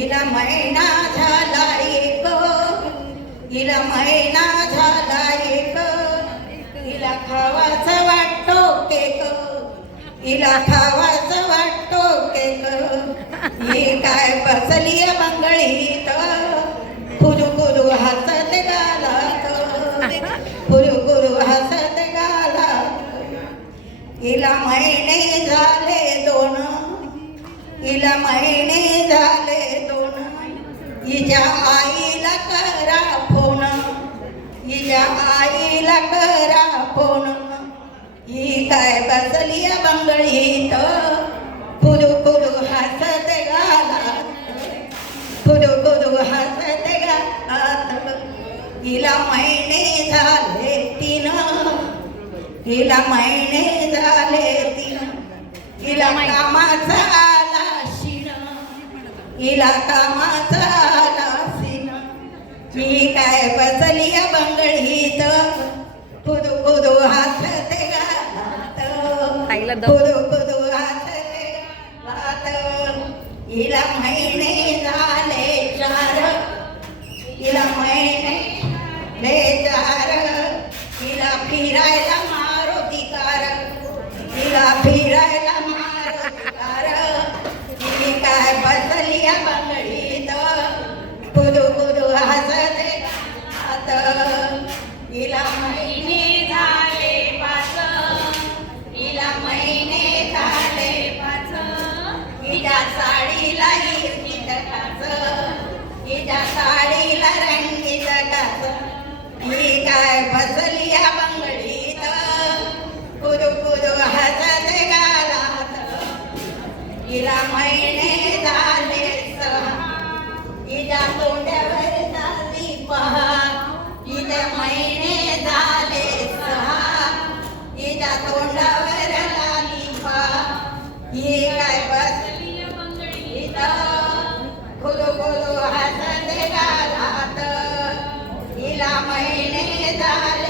हिला महिना झाला एक. हिला महिना झाला एक. हिला खावाचा वाटतो केक. हिला खावाचा वाटतो केक. ही काय बसली मंगळीत. कुरु कुरु हसत गालात. कुरु कुरु हसत गाला हिला महिने झाले दोन. हिला महिने झाले हिच्या आईला करा फोन. हिच्या आईला करा फोन. ही काय बसली बंगळीत? कुरु कुदू हसत गाला कुरु कुदू हसत गात हिला महिने झाले तीन. हिला महिने झाले तीन. हिला कामाचा आला शिण हिला कामाचा मी काय बसली बंगळीत कुदू कुदू हात ते ताईला कुदू कुदू हात ते हिला महिने झाले चार. हिला महिने ले चार. हिला फिरायला काय बसली हिला महिने झाले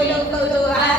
Oh, photo, oh, photo.